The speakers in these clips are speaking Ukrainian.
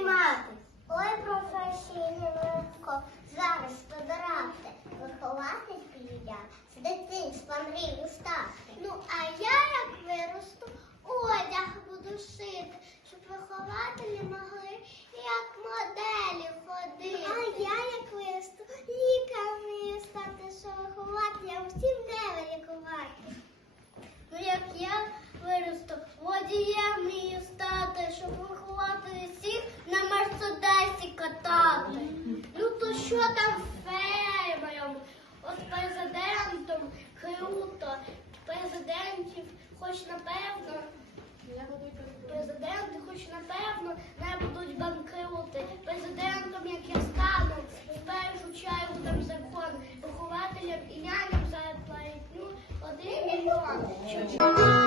займатись? Ой, професійний легко, зараз подорати. виховатись я що там фермером? От президентом круто. Президентів хоч напевно. Президенти, хоч напевно, не будуть банкрути. Президентом, як я стану, в першу чергу там закон. Вихователям і няням заплатню один мільйон.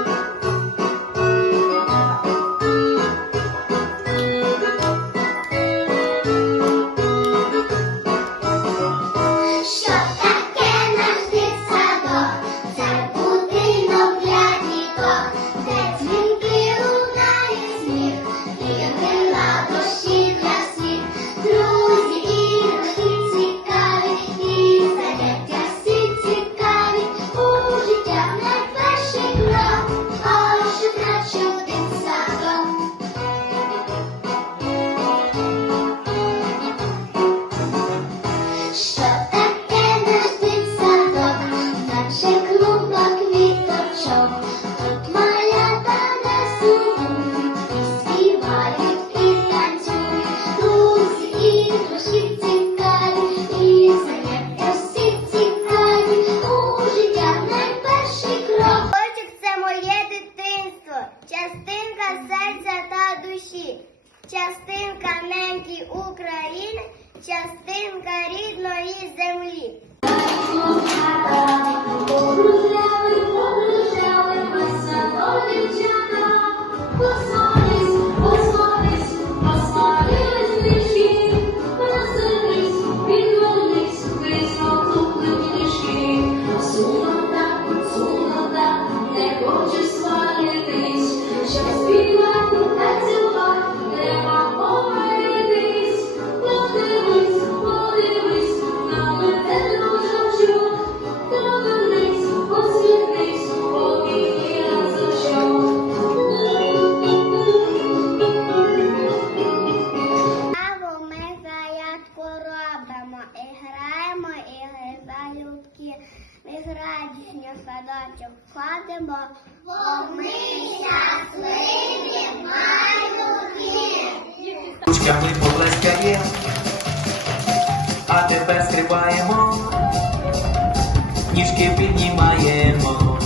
Що таке наш дитсадок? Наче клумба квіточок. Тут малята не сумують, і співають, і танцюють. Цікаві, і заняття всі цікаві. У життя найперший крок. Котик – це моє дитинство, частинка серця та душі. Частинка неньки України, частинка Feliz de радісні в садочок ходимо, бо ми щасливі малюки. Ручками поплескаємо, а тепер стрибаємо, ніжки піднімаємо.